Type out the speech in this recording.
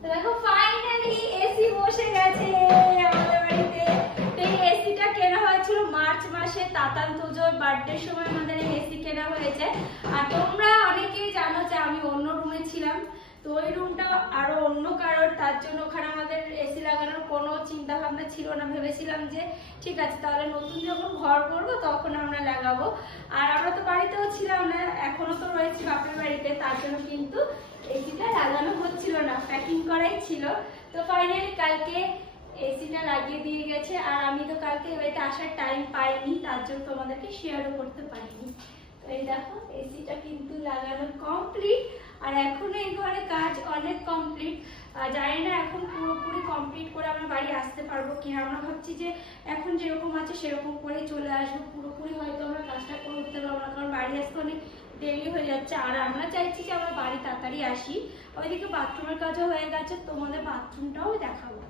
তো দেখো finally AC বসে গেছে আমাদের বাড়িতে। তো এই এসিটা কেনা হয়েছিল মার্চ মাসে, তাতান তুজোর বার্থডের সময় আমাদের এই এসি কেনা হয়েছে। আর তোমরা অনেকেই জানো যে আমি অন্য রুমে ছিলাম, তো ওই রুমটা আরো অন্য কারোর, তার জন্য ওখানে আমাদের এসি লাগানোর কোনো চিন্তা ভাবনা ছিল না। ভেবেছিলাম যে ঠিক আছে তাহলে নতুন যখন ঘর করবো তখন আমরা লাগাবো। আর আমরা তো বাড়িতেও ছিলাম না, এখনো তো রয়েছি বাপের বাড়িতে, তার জন্য কিন্তু এসিটা লাগানো হচ্ছিল না, প্যাকিং করাই ছিল। তো ফাইনালি কালকে এসিটা লাগিয়ে দিয়ে গেছে। আর আমি তো কালকে বাড়িতে আসার টাইম পাইনি, তার জন্য তোমাদেরকে শেয়ারও করতে পারিনি। তো এই দেখো এসিটা কিন্তু লাগানো কমপ্লিট, আর এখনো এই ঘরে কাজ অনেক কমপ্লিট। জানি না এখন পুরোপুরি কমপ্লিট করে আমরা বাড়ি আসতে পারবো কিনা। আমরা ভাবছি যে এখন যেরকম আছে সেরকম করেই চলে আসবো, পুরোপুরি হয়তো আমরা কাজটা করে উঠতে পারবো না, কারণ বাড়ি আসতে অনেক দেরি হয়ে যাচ্ছে। আর আমরা চাইছি যে আমরা বাড়ি তাড়াতাড়ি আসি। ওইদিকে বাথরুমের কাজও হয়ে গেছে, তোমাদের বাথরুমটাও দেখাবো।